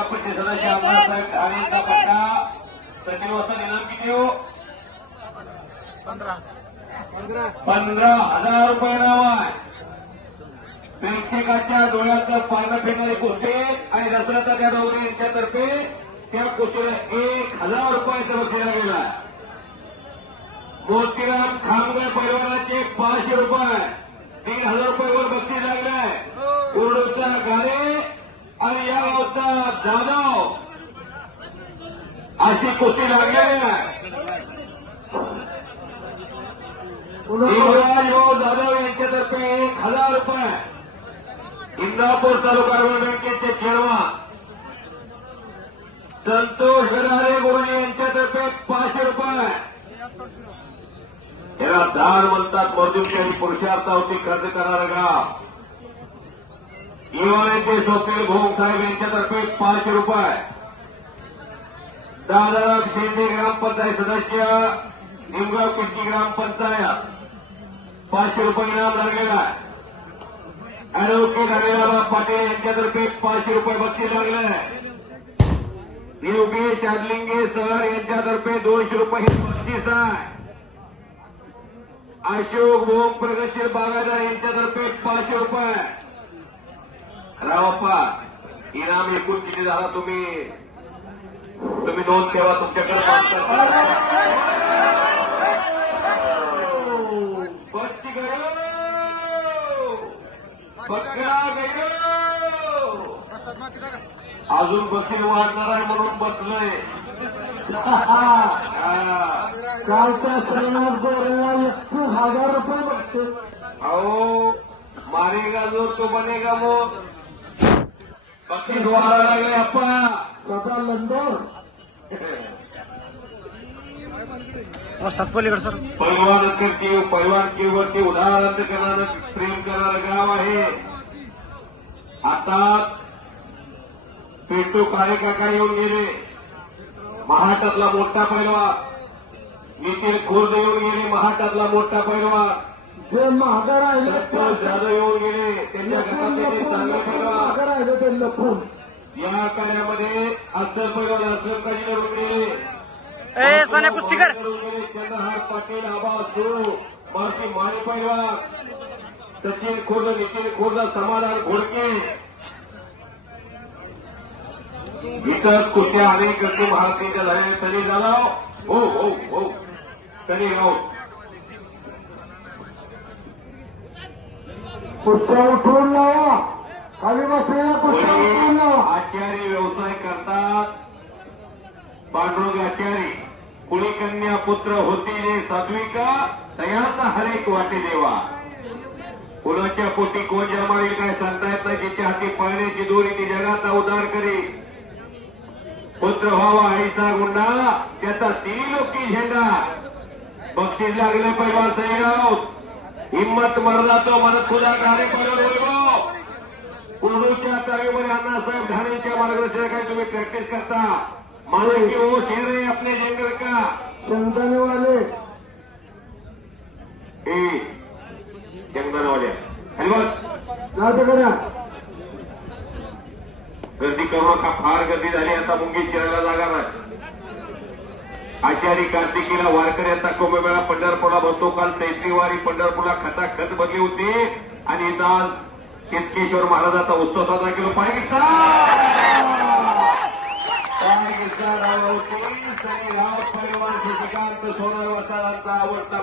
जिल्हा परिषद सदस्य अण्णासाहेब ढाणेंचा पट्टा सचिन वाजता निलाम किती हो? 15,000 रुपये नाव आहे. प्रेक्षकाच्या डोळ्याचं पानं फिरणारी कुस्ती आणि दसऱ्याचा त्या डोंगरे यांच्यातर्फे त्या कुस्तीला 1,000 रुपयाचा बक्षीस लागलेला. मोतीराम खामगे परिवाराचे 500 रुपये, 3,000 रुपयावर बक्षीस लागलाय. कोरडूचा गाणे आणि या गावचा जाधव अशी कुस्ती लागलेली आहे. युवराज जाधव यांच्यातर्फे 1,000 रुपये. इंदापूर तालुका बँकेचे चेअरमन संतोष गरारे गुरुजी यांच्यातर्फे 500 रुपये. याला दान म्हणतात. मजूरशाही पुरुषार्थावरती खर्च करणारं गाव. युवानेते स्वप्नील भोग साहेब यांच्यातर्फे 500 रुपये. दादाराम शेंडे ग्रामपंचायत सदस्य निमगाव किट्टी ग्रामपंचायत 500 रुपये इनाम लागलेला आहे. ऍडव्होकेट अनिलाबा पाटील यांच्यातर्फे 500 रुपये बक्षीस लागले आहे. योगेश आदलिंगे सर यांच्यातर्फे 200 रुपये हे बक्षीस आहे. अशोक भोग प्रगतशील बागायतदार यांच्यातर्फे 500 रुपये. रावप्पा इनाम एकूण किती झाला तुम्ही नोंद ठेवा तुमच्याकडे. बच्ची गयो बकरा गयो अजून बक्षीस वाढणार आहे म्हणून बसलोय. कालच्या श्रीनाथ गोरेला 31,000 रुपये बक्षीस. अहो मारेगा जो तो बनेगा मोर. बक्षीस वाढायला लागले अप्पा. स्वतः लंडोर वस्तात पलीकडे सर. पैलवानकीवरती उदाहरण करणारं प्रेम करणारं गाव आहे. आता पेटू काका येऊन गेले. महाटातला मोठा पैलवान नितीन खुर्द येऊन गेले. महाटातला मोठा पैलवान जे महागार राहिले जाधव येऊन गेले. त्यांच्या घरातले चांगले पैलवान राहिले ते लपून या कार्यामध्ये अस्सल पैलवान अस्सल काही लढून गेले. ए सोन्या कुस्तीकर. चंद्रहार पाटील आबा सुरू मारुती माने पैलवान सचिन खुर्द नितीन खुर्द समाधान घोडके विकत कुस्त्या अनेक गती महाराष्ट्राच्या झाले. तरी झाला हो हो हो तरी राहू कुठच्या उठवून लावा. खाली बसलेला कुठच्या उठवून लावा. आचार्य व्यवसाय करतात. पांडुरंग आचार्य कुणी कन्या पुत्र होती रे सात्विका तयाचा हरेक वाटे देवा. कुणाच्या पोटी कोण जन्माला येईल काय सांगता येत नाही. जिच्या हाती पळण्याची दोरी ती जगाचा उद्धार करी. पुत्र व्हावा आईचा गुंडा त्याचा त्रिलोकी झेंडा. बक्षीस लागले पैलवान सईराव. हिम्मत मरला तो मनत खुदा ढाणे पैलवान वैभव. कोरडूच्या तळेमध्ये अण्णासाहेब ढाणेंच्या मार्गदर्शनाखाली तुम्ही प्रॅक्टिस करता. मालूम की वो शेर है अपने जंगल का. शेंगदाणे वाले जंगलवाले नाते करा. गर्दी करू नका. फार गर्दी झाली. आता मुंगी शिरायला जागा नाही. आषाढी कार्तिकीला वारकऱ्यांचा कुंभमेळा पंढरपूरला बसतो. काल चैत्रीवारी पंढरपूरला खचाखच बदली होती आणि इथं केतकेश्वर महाराजाचा उत्सव साजरा केला. पाहिजे पैलवान शशिकांत सोनार वसाळांचा आवडता